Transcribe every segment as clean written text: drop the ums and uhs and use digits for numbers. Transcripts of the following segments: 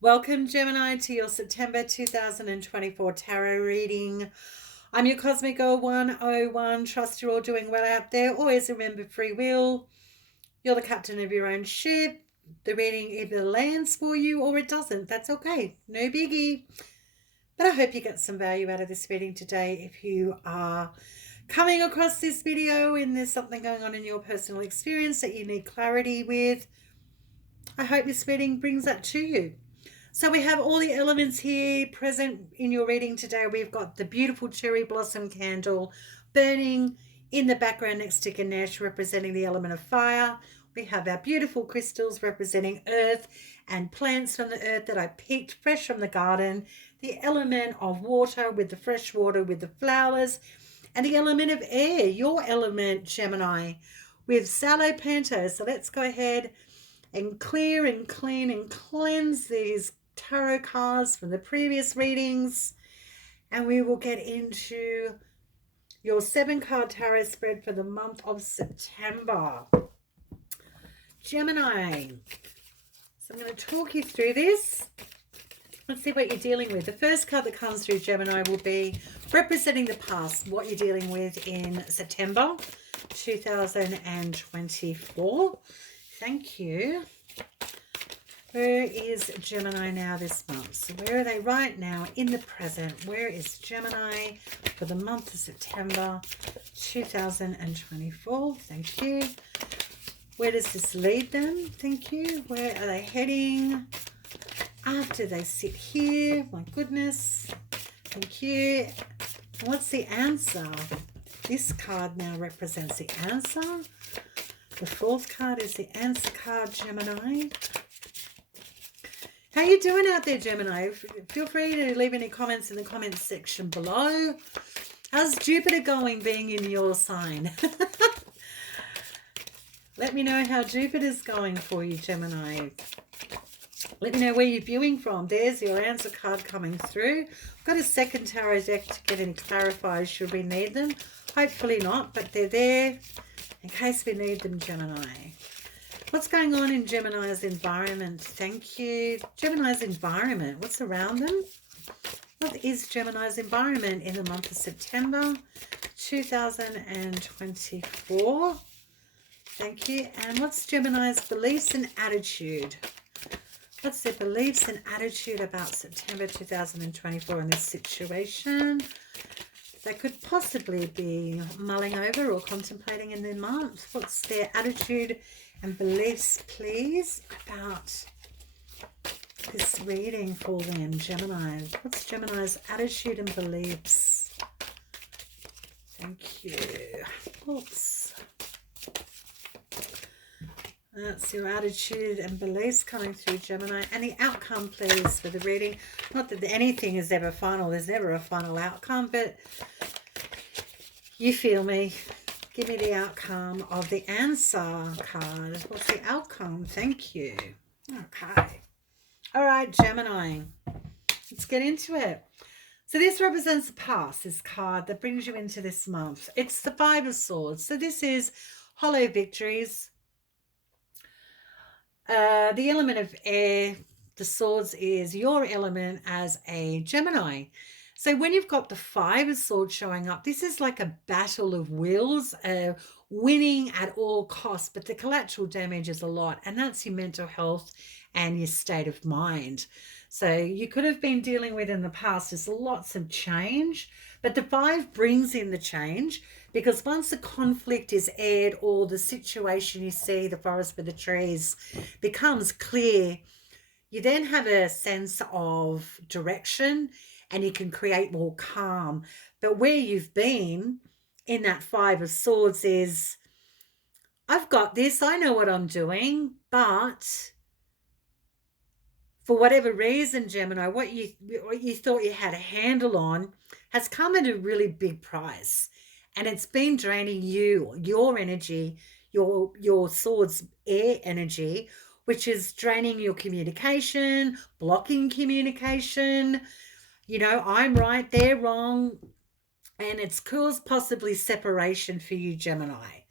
Welcome, Gemini, to your September 2024 tarot reading. I'm your Cosmic Girl 101. Trust you're all doing well out there. Always remember free will. You're the captain of your own ship. The reading either lands for you or it doesn't. That's okay. No biggie. But I hope you get some value out of this reading today. If you are coming across this video and there's something going on in your personal experience that you need clarity with, I hope this reading brings that to you. So we have all the elements here present in your reading today. We've got the beautiful cherry blossom candle burning in the background next to Ganesh, representing the element of fire. We have our beautiful crystals representing earth and plants from the earth that I picked fresh from the garden. The element of water with the fresh water with the flowers. And the element of air, your element, Gemini, with Salo Panto. So let's go ahead and clear and clean and cleanse these tarot cards from the previous readings, and we will get into your 7-card tarot spread for the month of September. Gemini. So I'm going to talk you through this. Let's see what you're dealing with. The first card that comes through, Gemini, will be representing the past, what you're dealing with in September 2024. Thank you. Where is Gemini now this month? So where are they right now in the present? Where is Gemini for the month of September 2024? Thank you. Where does this lead them? Thank you. Where are they heading after they sit here? My goodness. Thank you. What's the answer? This card now represents the answer. The fourth card is the answer card, Gemini. How you doing out there, Gemini? Feel free to leave any comments in the comments section below. How's Jupiter going being in your sign? Let me know how Jupiter's going for you, Gemini. Let me know where you're viewing from. There's your answer card coming through. I've got a second tarot deck to get any clarifiers should we need them. Hopefully not, but they're there in case we need them, Gemini. What's going on in Gemini's environment? Thank you. Gemini's environment. What's around them? What is Gemini's environment in the month of September 2024? Thank you. And what's Gemini's beliefs and attitude? What's their beliefs and attitude about September 2024 in this situation? They could possibly be mulling over or contemplating in their month. What's their attitude and beliefs, please, about this reading for them, Gemini? What's Gemini's attitude and beliefs? Thank you. Oops. That's your attitude and beliefs coming through, Gemini. And the outcome, please, for the reading. Not that anything is ever final. There's never a final outcome, but you feel me. Give me the outcome of the answer card. What's the outcome? Thank you. Okay. All right, Gemini. Let's get into it. So this represents the past, this card that brings you into this month. It's the Five of Swords. So this is hollow victories. The element of air, the swords, is your element as a Gemini. So when you've got the Five of Swords showing up, this is like a battle of wills, winning at all costs, but the collateral damage is a lot, and that's your mental health and your state of mind. So you could have been dealing with in the past, there's lots of change, but the Five brings in the change, because once the conflict is aired or the situation you see, the forest with the trees, becomes clear, you then have a sense of direction and you can create more calm. But where you've been in that Five of Swords is, I've got this, I know what I'm doing, but for whatever reason, Gemini, what you thought you had a handle on has come at a really big price. And it's been draining you, your energy, your swords air energy, which is draining your communication, blocking communication. You know, I'm right, they're wrong. And it's caused possibly separation for you, Gemini.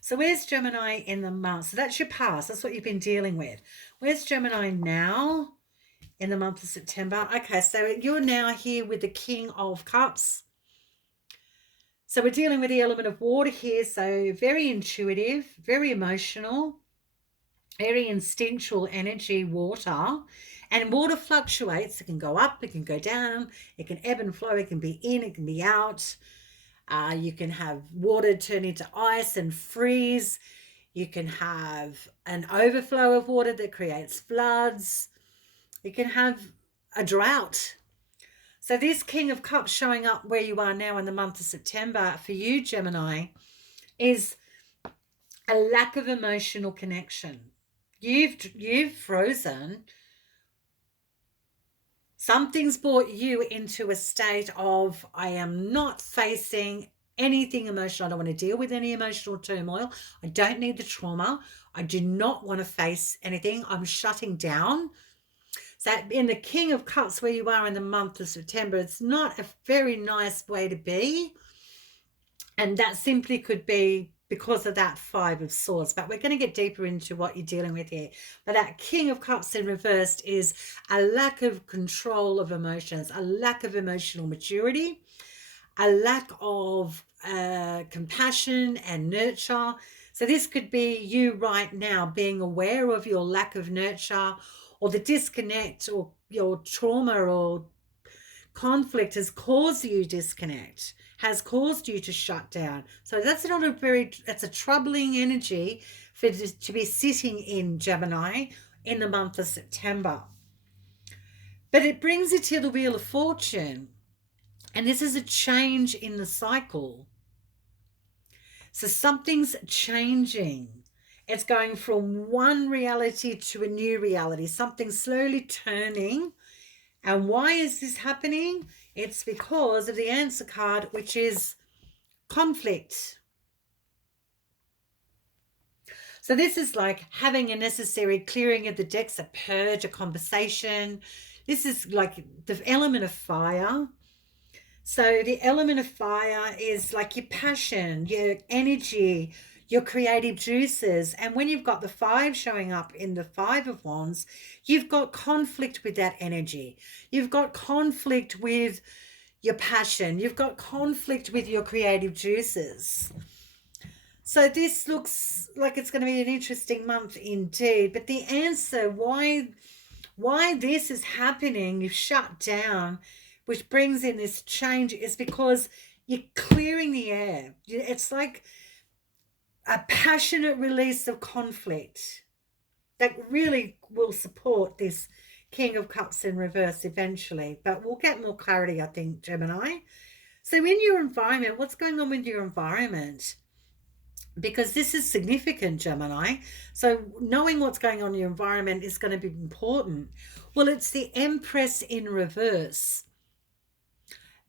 So where's Gemini in the month? So that's your past. That's what you've been dealing with. Where's Gemini now in the month of September. Okay, so you're now here with the King of Cups. So we're dealing with the element of water here. So very intuitive, very emotional, very instinctual energy, water. And water fluctuates. It can go up, it can go down, it can ebb and flow, it can be in, it can be out. You can have water turn into ice and freeze. You can have an overflow of water that creates floods. You can have a drought. So this King of Cups showing up where you are now in the month of September for you, Gemini, is a lack of emotional connection. You've frozen. Something's brought you into a state of, I am not facing anything emotional. I don't want to deal with any emotional turmoil. I don't need the trauma. I do not want to face anything. I'm shutting down. So in the King of Cups where you are in the month of September, it's not a very nice way to be. And that simply could be because of that Five of Swords. But we're going to get deeper into what you're dealing with here. But that King of Cups in reversed is a lack of control of emotions, a lack of emotional maturity, a lack of compassion and nurture. So this could be you right now being aware of your lack of nurture, or the disconnect, or your trauma or conflict has caused you disconnect, has caused you to shut down. So that's a troubling energy for to be sitting in, Gemini, in the month of September. But it brings it to the Wheel of Fortune. And this is a change in the cycle. So something's changing. It's going from one reality to a new reality. Something's slowly turning. And why is this happening? It's because of the answer card, which is conflict. So this is like having a necessary clearing of the decks, a purge, a conversation. This is like the element of fire. So the element of fire is like your passion, your energy, your creative juices. And when you've got the five showing up in the Five of Wands, you've got conflict with that energy. You've got conflict with your passion. You've got conflict with your creative juices. So this looks like it's going to be an interesting month indeed. But the answer why this is happening, you've shut down, which brings in this change, is because you're clearing the air. It's like a passionate release of conflict that really will support this King of Cups in reverse eventually. But we'll get more clarity, I think, Gemini. So in your environment, what's going on with your environment? Because this is significant, Gemini. So knowing what's going on in your environment is going to be important. Well, it's the Empress in reverse.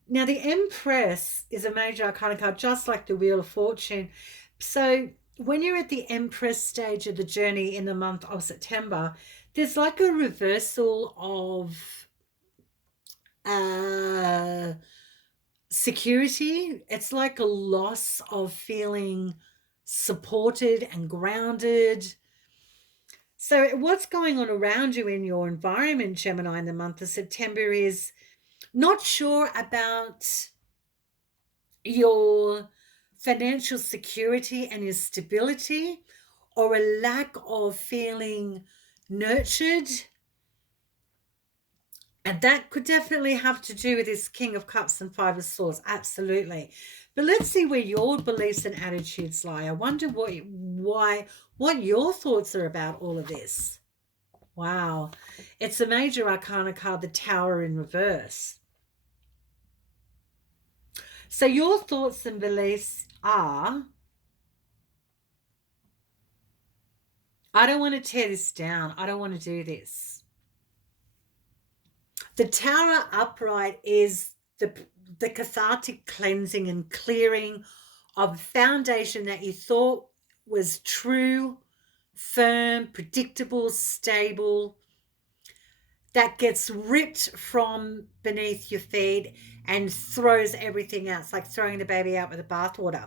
Now, the Empress is a major arcana card, just like the Wheel of Fortune. So when you're at the Empress stage of the journey in the month of September, there's like a reversal of security. It's like a loss of feeling supported and grounded. So what's going on around you in your environment, Gemini, in the month of September is not sure about your financial security and your stability, or a lack of feeling nurtured. And that could definitely have to do with this King of Cups and Five of Swords. Absolutely. But let's see where your beliefs and attitudes lie. I wonder what your thoughts are about all of this. Wow. It's a major arcana card, the Tower in reverse. So your thoughts and beliefs are, I don't want to tear this down. I don't want to do this. The Tower upright is the cathartic cleansing and clearing of a foundation that you thought was true, firm, predictable, stable, that gets ripped from beneath your feet and throws everything out. It's like throwing the baby out with the bathwater.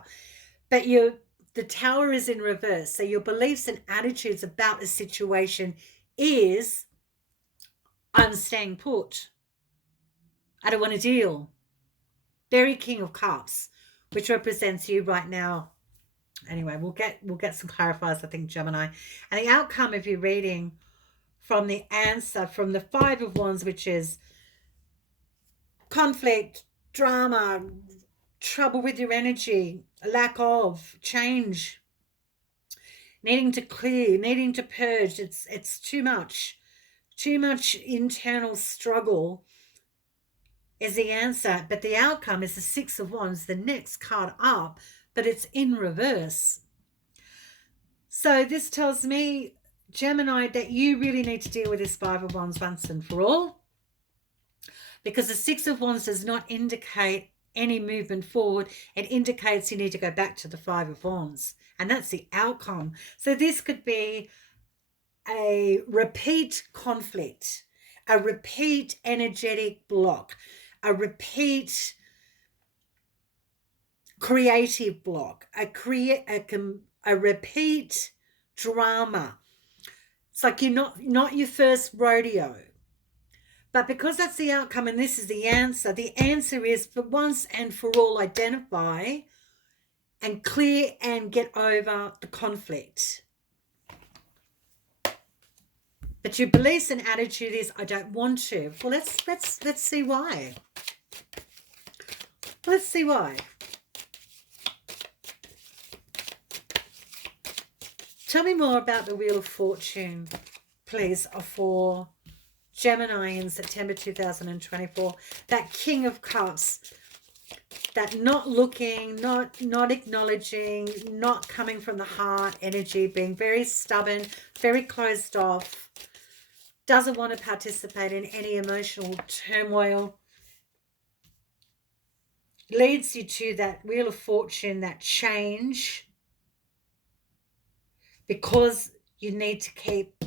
But the Tower is in reverse. So your beliefs and attitudes about a situation is I'm staying put. I don't want to deal. Very King of Cups, which represents you right now. Anyway, we'll get some clarifiers, I think, Gemini. And the outcome of your reading from the answer from the Five of Wands, which is conflict, drama, trouble with your energy, lack of change, needing to clear, needing to purge. It's too much internal struggle is the answer. But the outcome is the Six of Wands, the next card up, but it's in reverse. So this tells me, Gemini, that you really need to deal with this Five of Wands once and for all, because the Six of Wands does not indicate any movement forward. It indicates you need to go back to the Five of Wands, and that's the outcome. So this could be a repeat conflict, a repeat energetic block, a repeat creative block, a repeat drama. It's like you're not your first rodeo. But because that's the outcome and this is the answer is for once and for all identify and clear and get over the conflict. But your beliefs and attitude is, I don't want to. Well, let's see why. Let's see why. Tell me more about the Wheel of Fortune, please, for Gemini in September 2024. That King of Cups, that not looking, not acknowledging, not coming from the heart energy, being very stubborn, very closed off, doesn't want to participate in any emotional turmoil, leads you to that Wheel of Fortune, that change, because you need to keep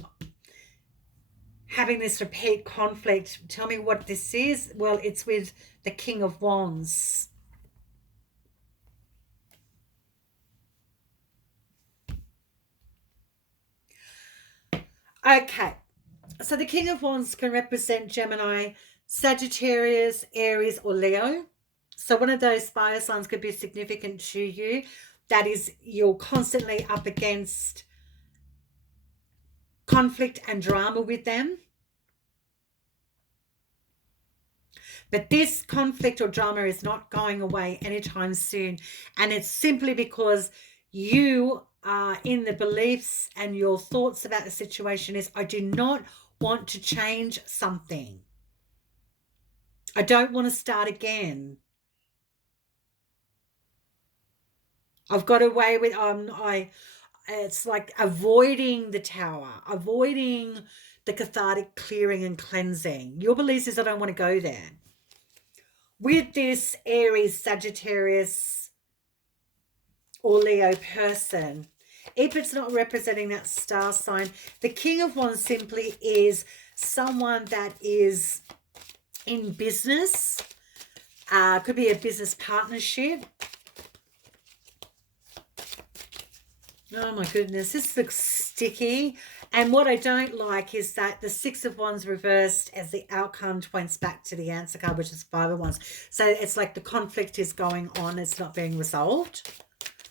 having this repeat conflict. Tell me what this is. Well, it's with the King of Wands. Okay, so the King of Wands can represent Gemini, Sagittarius, Aries, or Leo. So one of those fire signs could be significant to you. That is, you're constantly up against conflict and drama with them. But this conflict or drama is not going away anytime soon. And it's simply because you are in the beliefs and your thoughts about the situation is, I do not want to change something. I don't want to start again. I've got away with, it's like avoiding the tower, avoiding the cathartic clearing and cleansing. Your belief is, I don't want to go there. With this Aries, Sagittarius, or Leo person, if it's not representing that star sign, the King of Wands simply is someone that is in business, could be a business partnership. Oh my goodness, this looks sticky. And what I don't like is that the Six of Wands reversed as the outcome points back to the answer card, which is Five of Wands. So it's like the conflict is going on, it's not being resolved.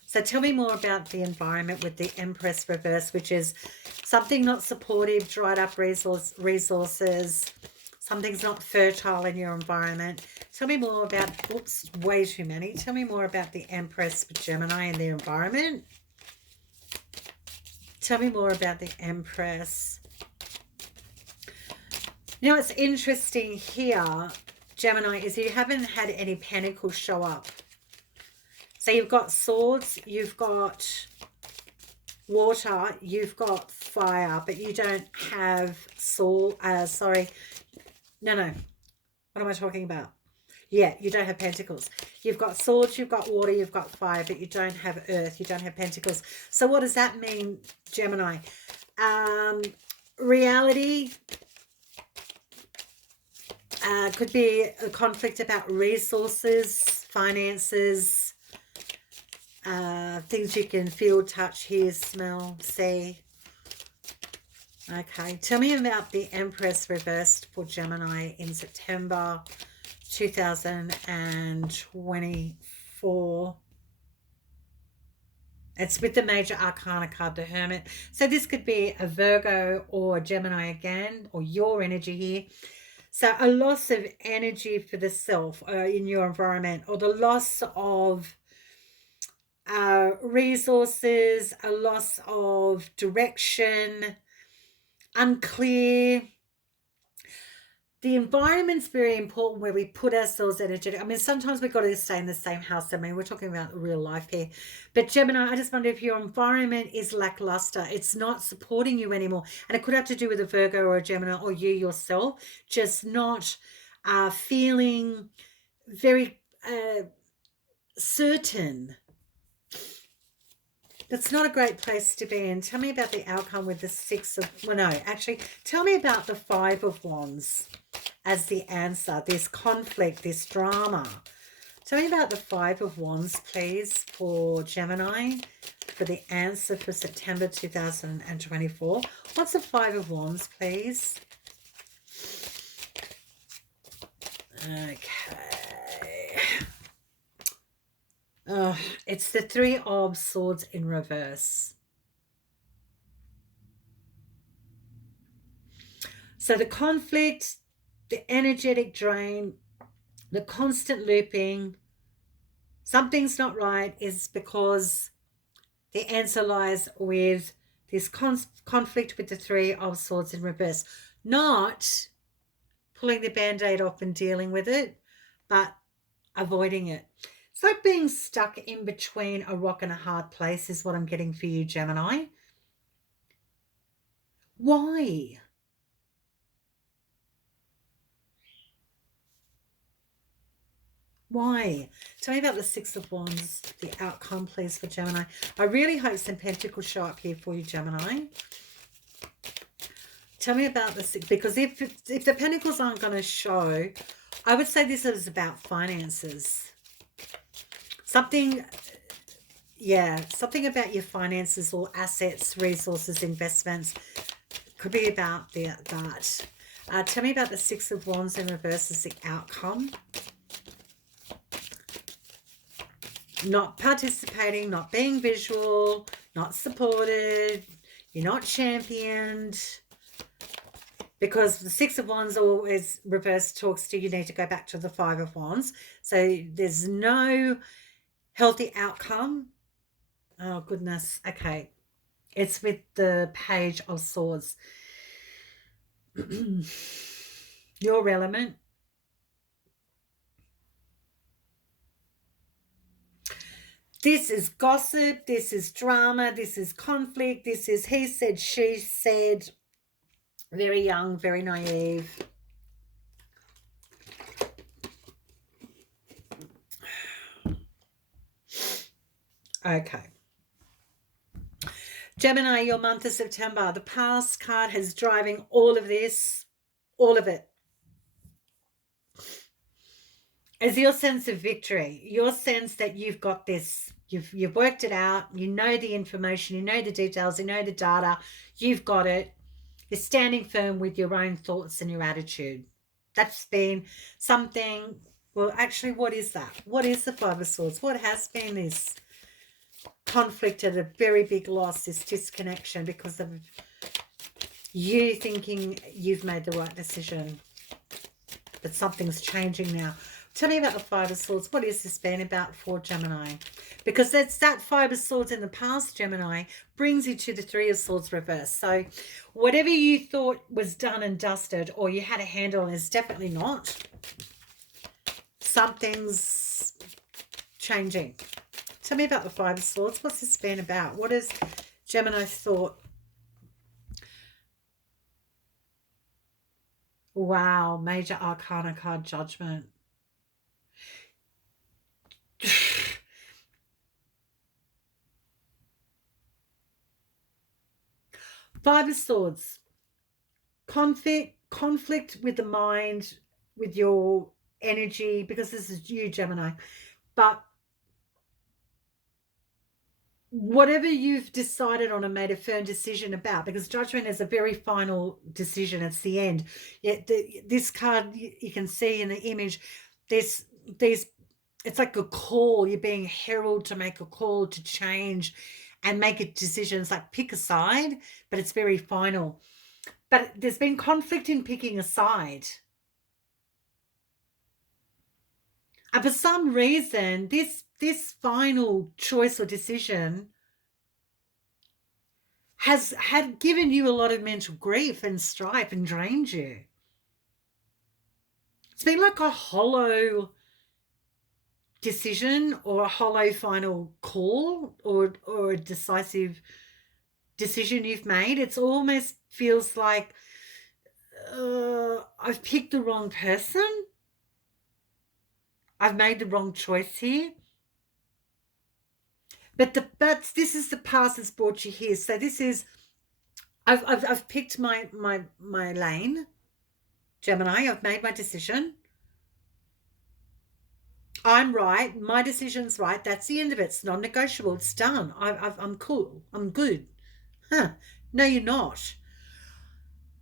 So tell me more about the environment with the Empress reverse, which is something not supportive, dried up resources, something's not fertile in your environment. Tell me more about, oops, way too many. Tell me more about the Empress for Gemini and their environment. Tell me more about the Empress. You know, what's interesting here, Gemini, is you haven't had any pentacles show up. So you've got swords, you've got water, you've got fire, but you don't have sorry. No. What am I talking about? Yeah, you don't have pentacles. You've got swords, you've got water, you've got fire, but you don't have earth, you don't have pentacles. So what does that mean, Gemini? Reality could be a conflict about resources, finances, things you can feel, touch, hear, smell, see. Okay, tell me about the Empress reversed for Gemini in September 2024. It's with the major arcana card, the Hermit. So this could be a Virgo or a Gemini again, or your energy here. So a loss of energy for the self in your environment, or the loss of resources, a loss of direction, unclear. The environment's very important where we put ourselves energetic. I mean, sometimes we've got to stay in the same house. I mean, we're talking about real life here. But Gemini, I just wonder if your environment is lackluster. It's not supporting you anymore. And it could have to do with a Virgo or a Gemini or you yourself, just not feeling very certain. That's not a great place to be in. Tell me about the outcome with the tell me about the Five of Wands as the answer, this conflict, this drama. Tell me about the Five of Wands, please, for Gemini, for the answer for September 2024. What's the Five of Wands, please? Okay. It's the Three of Swords in reverse. So the conflict, the energetic drain, the constant looping, something's not right, is because the answer lies with this conflict with the Three of Swords in reverse. Not pulling the Band-Aid off and dealing with it, but avoiding it. It's like being stuck in between a rock and a hard place is what I'm getting for you, Gemini. Why? Why? Tell me about the Six of Wands, the outcome, please, for Gemini. I really hope some pentacles show up here for you, Gemini. Tell me about the six, because if the pentacles aren't going to show, I would say this is about finances. Something about your finances or assets, resources, investments. Could be about that. Tell me about the Six of Wands in reverse as the outcome. Not participating, not being visual, not supported, you're not championed. Because the Six of Wands always reverse talks to you need to go back to the Five of Wands. So there's no healthy outcome. Oh, goodness. Okay. It's with the Page of Swords. Your element. This is gossip. This is drama. This is conflict. This is he said, she said. Very young, very naive. Okay. Gemini, your month of September. The past card is driving all of this, all of it. Is your sense of victory, your sense that you've got this, you've worked it out, you know the information, you know the details, you know the data, you've got it. You're standing firm with your own thoughts and your attitude. That's been something. Well, actually, what is that? What is the Five of Swords? What has been this conflict at a very big loss, this disconnection because of you thinking you've made the right decision, but something's changing now. Tell me about the Five of Swords. What has this been about for Gemini? Because that's that Five of Swords in the past, Gemini, brings you to the Three of Swords reverse. So whatever you thought was done and dusted or you had a handle on is definitely not. Something's changing. Tell me about the Five of Swords. What's this been about? What has Gemini thought? Wow, major arcana card, Judgment. Five of Swords. Conflict with the mind, with your energy, because this is you, Gemini. But whatever you've decided on and made a firm decision about, because judgment is a very final decision. It's the end. Yet this card, you can see in the image, there's it's like a call. You're being heralded to make a call to change and make a decision. It's like pick a side, but it's very final. But there's been conflict in picking a side. And for some reason, this final choice or decision has had given you a lot of mental grief and strife and drained you. It's been like a hollow decision or a hollow final call or a decisive decision you've made. It's almost feels like I've picked the wrong person. I've made the wrong choice here. But this is the past that's brought you here. So this is I've picked my lane, Gemini. I've made my decision. I'm right. My decision's right. That's the end of it. It's non-negotiable. It's done. I'm cool. I'm good. Huh? No, you're not.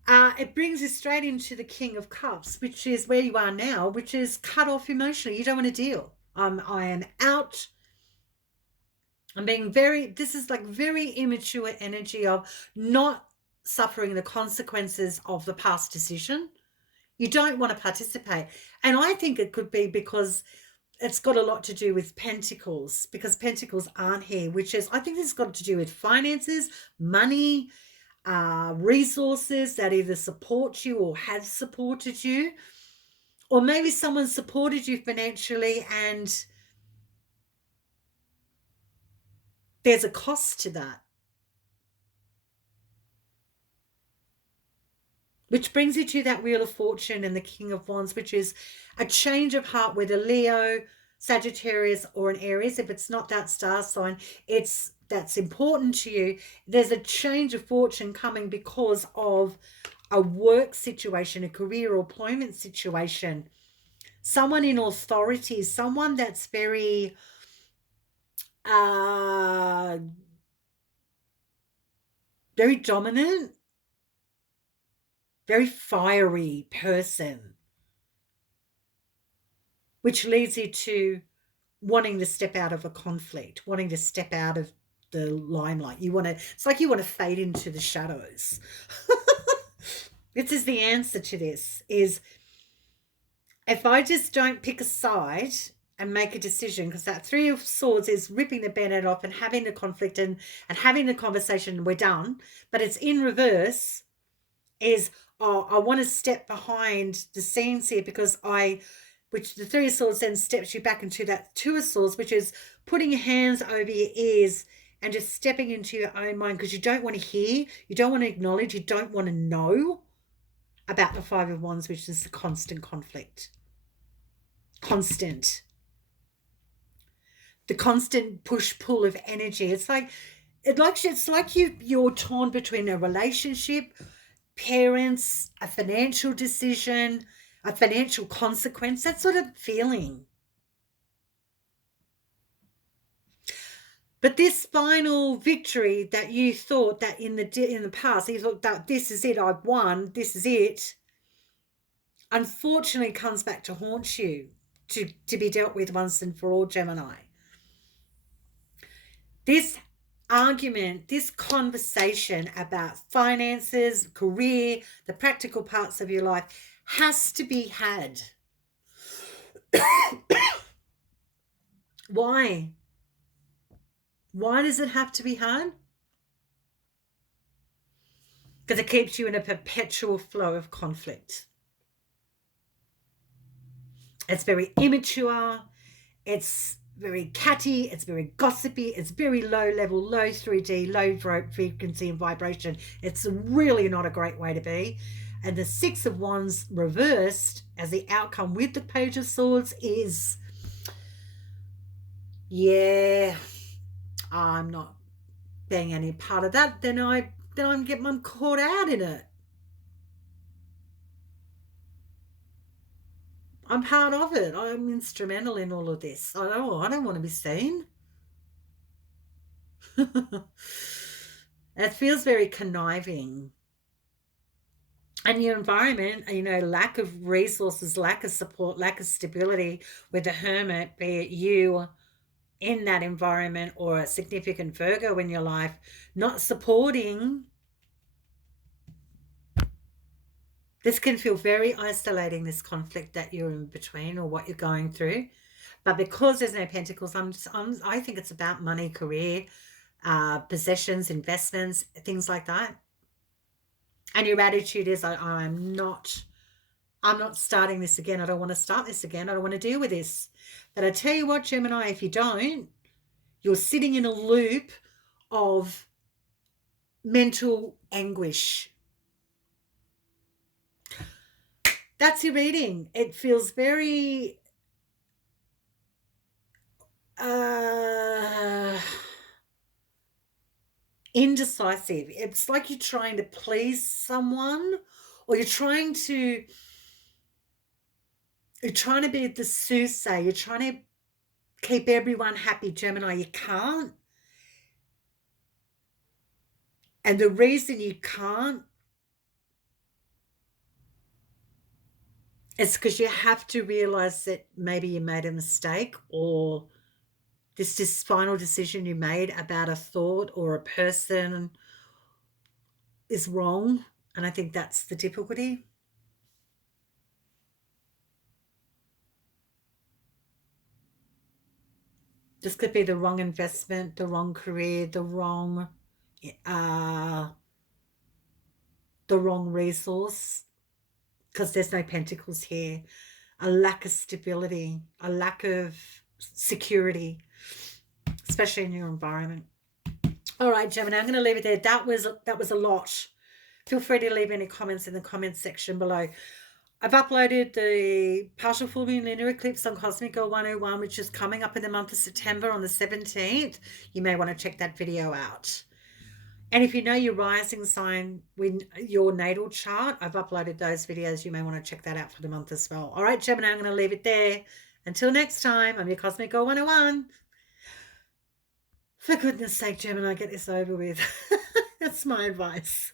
It brings you straight into the King of Cups, which is where you are now, which is cut off emotionally. You don't want to deal. I am out. I'm being this is like very immature energy of not suffering the consequences of the past decision. You don't want to participate. And I think it could be because it's got a lot to do with pentacles, because pentacles aren't here, which is, I think this has got to do with finances, money, resources that either support you or have supported you, or maybe someone supported you financially and there's a cost to that. Which brings you to that Wheel of Fortune and the King of Wands, which is a change of heart with a Leo, Sagittarius, or an Aries. If it's not that star sign, that's important to you. There's a change of fortune coming because of a work situation, a career or employment situation. Someone in authority, someone that's very very dominant, very fiery person, which leads you to wanting to step out of a conflict, wanting to step out of the limelight. It's like you want to fade into the shadows. This is the answer to this, is if I just don't pick a side and make a decision, because that Three of Swords is ripping the band-aid off and having the conflict and having the conversation, we're done. But it's in reverse, is I want to step behind the scenes here, because which the Three of Swords then steps you back into that Two of Swords, which is putting your hands over your ears and just stepping into your own mind, because you don't want to hear, you don't want to acknowledge, you don't want to know about the Five of Wands, which is the constant conflict. The constant push-pull of energy. It's like you're torn between a relationship, parents, a financial decision, a financial consequence, that sort of feeling. But this final victory that you thought that in the past, you thought that this is it, I've won, this is it, unfortunately comes back to haunt you, to be dealt with once and for all, Gemini. This argument, this conversation about finances, career, the practical parts of your life has to be had. Why? Why does it have to be had? Because it keeps you in a perpetual flow of conflict. It's very immature. It's very catty. It's very gossipy. It's very low level, low 3D, low frequency and vibration. It's really not a great way to be. And the Six of Wands reversed as the outcome with the Page of Swords is, yeah, I'm not being any part of that. Then I'm caught out in it. I'm part of it. I'm instrumental in all of this. I don't want to be seen. It feels very conniving. And your environment, lack of resources, lack of support, lack of stability with the hermit, be it you in that environment or a significant Virgo in your life, not supporting. This can feel very isolating, this conflict that you're in between or what you're going through. But because there's no pentacles, I think it's about money, career, possessions, investments, things like that. And your attitude is, I'm not starting this again. I don't want to start this again. I don't want to deal with this. But I tell you what, Gemini, if you don't, you're sitting in a loop of mental anguish. That's your reading. It feels very indecisive. It's like you're trying to please someone, or you're trying to be the soothsayer. You're trying to keep everyone happy, Gemini. You can't. And the reason you can't is because you have to realize that maybe you made a mistake, or this final decision you made about a thought or a person is wrong. And I think that's the difficulty. This could be the wrong investment, the wrong career, the wrong resource, because there's no pentacles here. A lack of stability, a lack of security, especially in your environment. All right, Gemini, I'm going to leave it there. That was a lot. Feel free to leave any comments in the comments section below. I've uploaded the partial full moon lunar eclipse on Cosmic Girl 101, which is coming up in the month of September on the 17th. You may want to check that video out. And if you know your rising sign with your natal chart, I've uploaded those videos. You may want to check that out for the month as well. All right, Gemini, I'm going to leave it there. Until next time, I'm your Cosmic Girl 101. For goodness sake, Gemini, get this over with. That's my advice.